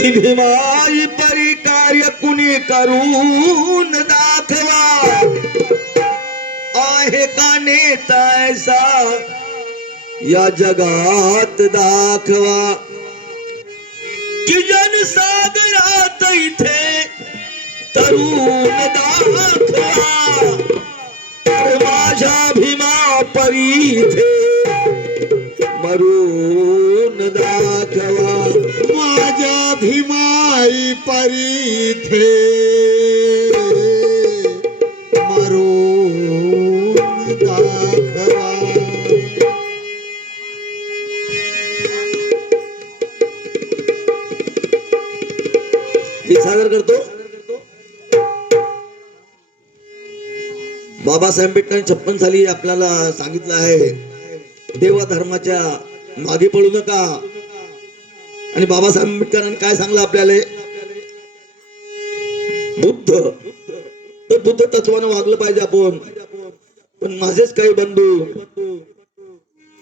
ती भीमाई परी कार्य कुणी करून दाखवा, आहे का नेता ऐसा या जगात दाखवा, की जनसागरात इथे तरुण दाखवा, माझ्या भीमा परी इथे मरून दाखवा, माझ्या भीमाई परी इथे मरून दाखवा. हे सादर करतो बाबासाहेब आंबेडकरांनी 56 साली आपल्याला सांगितलं आहे, देवा धर्माच्या मागे पडू नका. आणि बाबासाहेब आंबेडकरांनी काय सांगलं आपल्याला, बुद्ध तत्वानं वागलं पाहिजे आपण. पण माझेच काही बंधू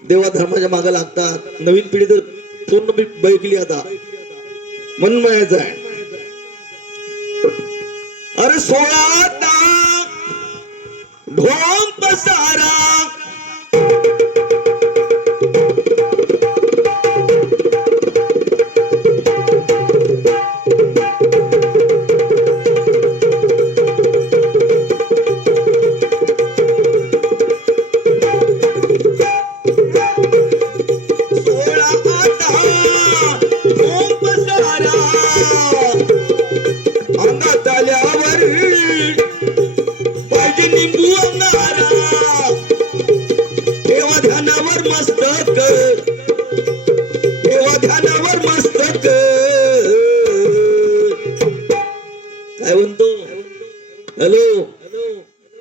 देवा धर्माच्या मागे लागतात. नवीन पिढी तर पूर्ण बैकली आता, म्हणून म्हणायचं आहे, अरे 16 ढोंग पसारा,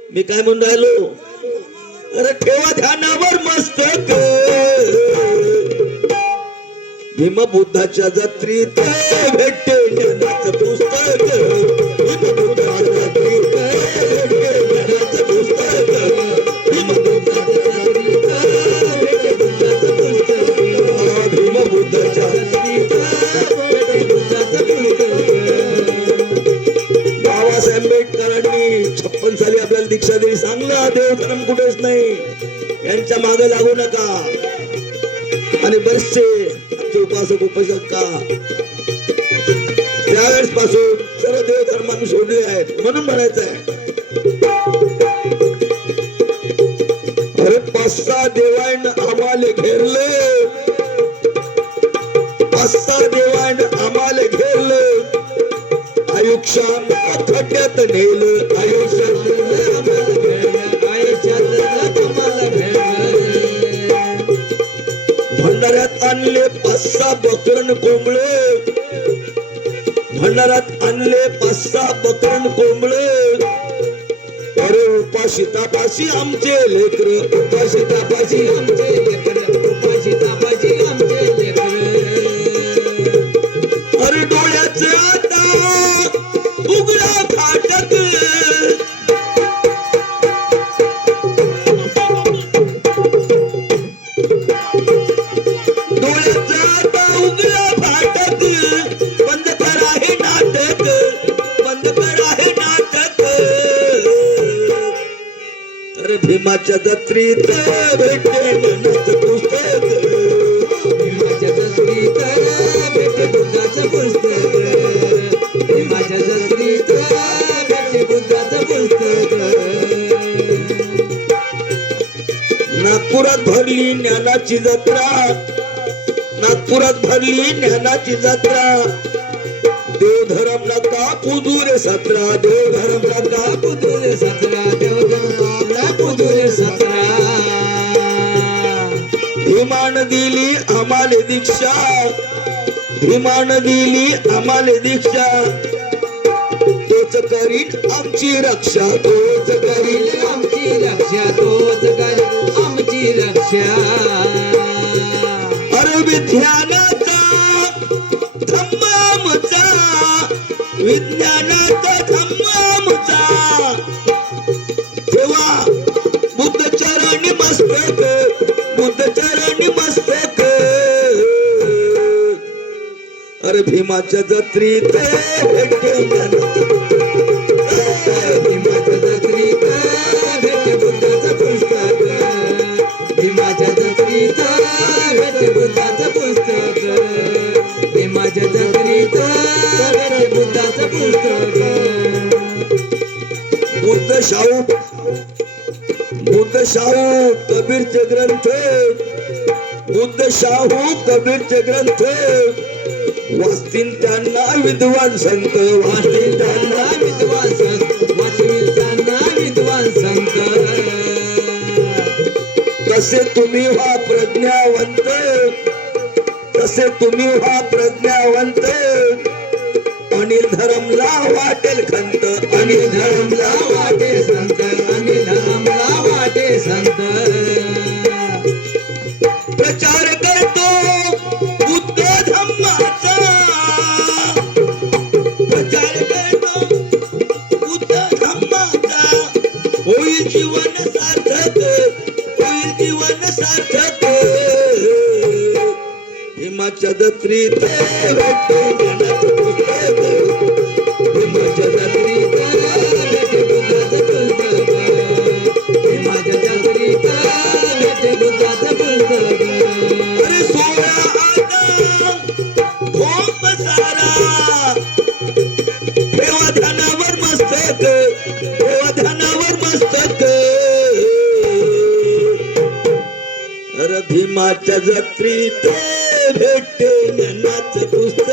मी काय म्हणून राहिलो, अरे ठेवा ध्यानावर मस्तक, भीम बुद्धाच्या जत्रेत भेटते ज्ञानाचं पुस्तक, भीम बुद्धाच्या जत्रेत भेटते ज्ञानाचं पुस्तक, भीम बुद्धाच्या जत्रेत भेटते ज्ञानाचं पुस्तक, भीम बुद्धाच्या जत्रेत भेटते ज्ञानाचं पुस्तक. बाबासाहेब आंबेडकरांनी 56 साली आपल्याला दीक्षा दिली. सांगला देव धर्म कुठेच नाही, यांच्या मागे लागू नका. आणि बरेचसे उपासक उपासका त्यावेळेस पासून सर्व देव धर्माने सोडले आहेत. म्हणून म्हणायचं आहे, अरे 5-6 देवानं आम्हाला घेरले, 5-6 देवानं आम्हाला घेरलं, आयुष्यात खड्ड्यात नेलं, आयुष्यात भंडाऱ्यात आणले 5-6 बकरन कोंबळे, भंडाऱ्यात आणले 5-6 बकरन कोंबळे, अरे उपाशी तापाशी आमचे लेकर, उपाशी तापाशी आमचे लेकर, उपाशी तापाशी आमचे लेकर, अरे डोळ्याचे आता उघडा फाटक, डोळ्याचा आता उघडा फाटक, बंद करा हे नाटक, बंद करा हे नाटक, अरे भीमाच्या जत्रेत भेटते ज्ञानाचं पुस्तक, भीमाच्या जत्रेत भेटते बुद्धाचं पुस्तक, भीमाच्या जत्रेत भेटते बुद्धाचं पुस्तक. नागपुरात भरली ज्ञानाची जत्रा, नागपुरात भरली ज्ञानाची जत्रा, देव धर्म नका पुदुरे सत्रा, देव धर्म नका पुदुरे सत्रा, देव धर्म नका पुदुरे सत्रा. भीमान दिली आम्हाला दीक्षा, भीमान दिली आम्हाला दीक्षा, तोच करीन आमची रक्षा, तोच करीन आमची रक्षा, तोच करीन आमची रक्षा. अरे विज्ञानाचा धम्म आमचा, विज्ञानाचा धम्म आमचा, तेव्हा बुद्ध चरणी मस्तक, बुद्ध चरणी मस्तक, अरे भीमाच्या जत्रीत भेटे ज्ञानाचं भीमाच्या जत्रीत भेटे बुद्धाचं पुस्तक भीमाच्या जत्रीत भेटे बुद्धाचं पुस्तक भीमाच्या जत्रीत भेटे बुद्धाचं पुस्तक बुद्ध शाहू कबीरचे ग्रंथ बुद्ध शाहू कबीरचे ग्रंथ वाचतील त्यांना विद्वान संत वाचतील त्यांना विद्वान संत वाचवील त्यांना विद्वान संत तसे तुम्ही व्हा प्रज्ञावंत तसे तुम्ही व्हा प्रज्ञावंत अनिल धरमला वाटेल खंत अनिल धरमला वाटे संत आणि धर्मला वाटे संत प्रचार करतो बुद्ध धम्माचा प्रचार करतो बुद्ध धम्माचा होईल जीवन सार्थक होईल जीवन सार्थक भीमाच्या जत्रीत भेटे ज्ञानाचं पुस्तक भीमाच्या जत्रीत भेटे बुद्धाचं पुस्तक भीमाच्या जत्रीत भेटे बुद्धाचं पुस्तक अरे सोळा आता भोग सारा ठेवा ध्यानावर मस्तक ठेवा ध्यानावर मस्तक अरे भीमाच्या जत्रीत भेटे ज्ञानाचं पुस्तक